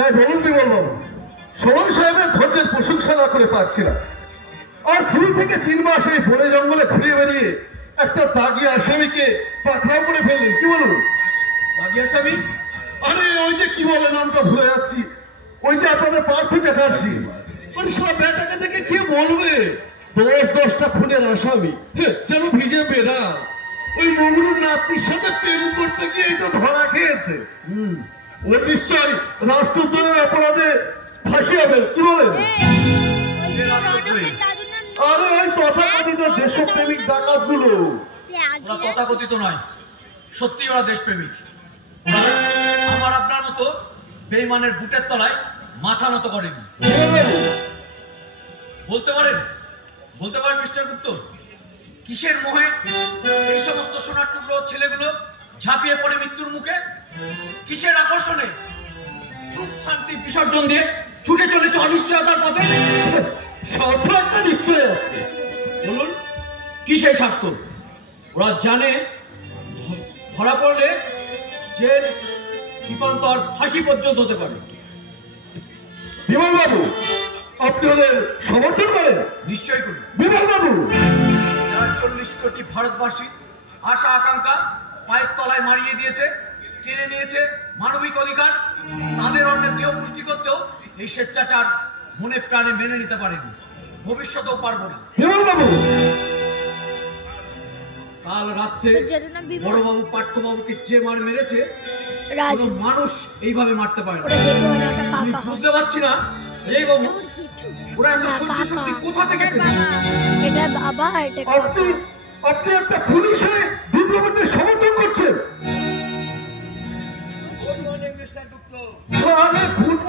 যাই বলুন বিমল বাবু, সমন সাহেবের ধৈর্যের প্রশংসা না করে পারছি না। আর 2 থেকে 3 মাস এই বনে জঙ্গলে ঘুরে বেরিয়ে একটা দাগি আসামিকে পাকড়াও করে ফেললেন, কি বলুন? দাগি আসামি? আরে ওই যে কি বলে, নামটা ভুলে যাচ্ছি, ওই যে আপনাদের পার্থ চ্যাটার্জি। মানে সব ব্যাটাকে দেখে কি বলবে, 10-10টা খুনের আসামি, যেন ভিজে বেড়া। ওই মঙ্গলুর নাতনির সাথে প্রেম করতে গিয়ে এটা ধরা খেয়েছে। ও নিশ্চয় রাষ্ট্রদ্রোহের অপরাধে ফাঁসি হবে, কি বলেন? আরে ওই তথাকথিত দেশপ্রেমিক ডাকাত গুলো। ওরা তথাকথিত নয়, সত্যি ওরা দেশপ্রেমিক। আমার আপনার মতো বেঈমানের বুটের তলায় মাথা নত করেনি। বলতে পারেন মিস্টার গুপ্ত, কিসের মোহে এই সমস্ত সোনার টুকরো ছেলেগুলো ঝাঁপিয়ে পড়ে মৃত্যুর মুখে? কিসের আকর্ষণে সুখ শান্তি বিসর্জন দিয়ে ছুটে চলেছে অনিশ্চয়তার পথে? স্বার্থ একটা নিশ্চয় আছে। বলুন, কি সেই স্বার্থ? ওরা জানে ধরা পড়লে জেল, দীপান্তর, ফাঁসি পর্যন্ত হতে পারে। বিমল বাবু, আপনি ওদের সমর্থন করেন? নিশ্চয়ই করি। বিমল বাবু, 40 কোটি ভারতবাসী আশা আকাঙ্ক্ষা পায়ের তলায় মারিয়ে দিয়েছে, কেড়ে নিয়েছে মানবিক অধিকার, তাদের অন্যের দেহ পুষ্টি করতেও এই স্বেচ্ছাচার মনে প্রাণে মেনে নিতে পারেনি, ভবিষ্যতেও পারবো না। বিমল বাবু, কাল রাত্রে বড়বাবু পার্থবাবুকে যে মার মেরেছে, কোনো মানুষ এইভাবে মারতে পারে না। আমি বুঝতে পারছি না এই বাবু, ওরা এত সহ্য শক্তি কোথা থেকে পেল? এটা বাবা, এটা আপনি একটা পুলিশে বিপ্লবীদের সমর্থন করছেন? গুড